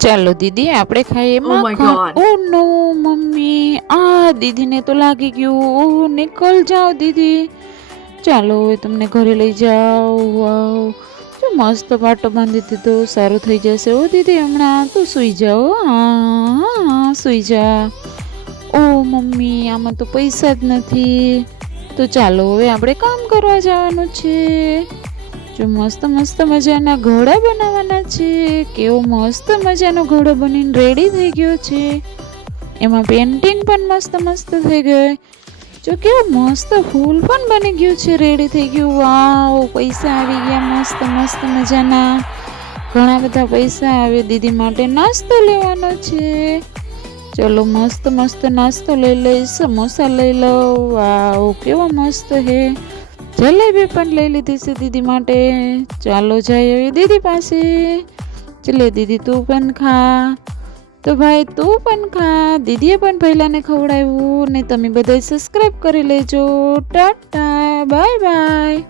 ચાલો દીદી આપણે ખાઈએ Oh my માખણ। god. ઓ નો મમ્મી, આ દીદીને તો લાગી ગયું। ઓ નીકળ જાઓ દીદી, ચાલો હવે તમને ઘરે લઈ જાઓ। વાવ, જો મસ્ત પાટો બાંધી દીધો, સારું થઈ જશે। ઓ દીદી હમણાં તું સૂઈ જાઓ। હા સૂઈ જા। ઓ મમ્મી, આમાં તો પૈસા જ નથી, તો ચાલો હવે આપણે કામ કરવા જવાનું છે। જો મસ્ત મસ્ત મજાના ઘોડા બનાવવાના છે। કેવો મસ્ત મજાનો ઘોડો બનીને રેડી થઈ ગયો છે। એમાં પેન્ટિંગ પણ મસ્ત મસ્ત થઈ ગઈ। જો કેવો મસ્ત ફૂલ પણ બની ગયું છે, રેડી થઈ ગયું। વાવ, પૈસા આવી ગયા મસ્ત મસ્ત મજાના, ઘણા બધા પૈસા આવે। દીદી માટે નાસ્તો લેવાનો છે, ચલો મસ્ત મસ્ત નાસ્તો લઈ લઈ। સમોસા લઈ લો। વાવ, કેવો મસ્ત હે। જલેબી પણ લઈ લીધી છે દીદી માટે। ચાલો જાય હવે દીદી પાસે। ચલે દીદી તું પણ ખા, તો ભાઈ તું પણ ખા। દીદીએ પણ પહેલાને ખવડાવ્યું ને તમે બધા સબસ્ક્રાઈબ કરી લેજો। Tata, bye bye.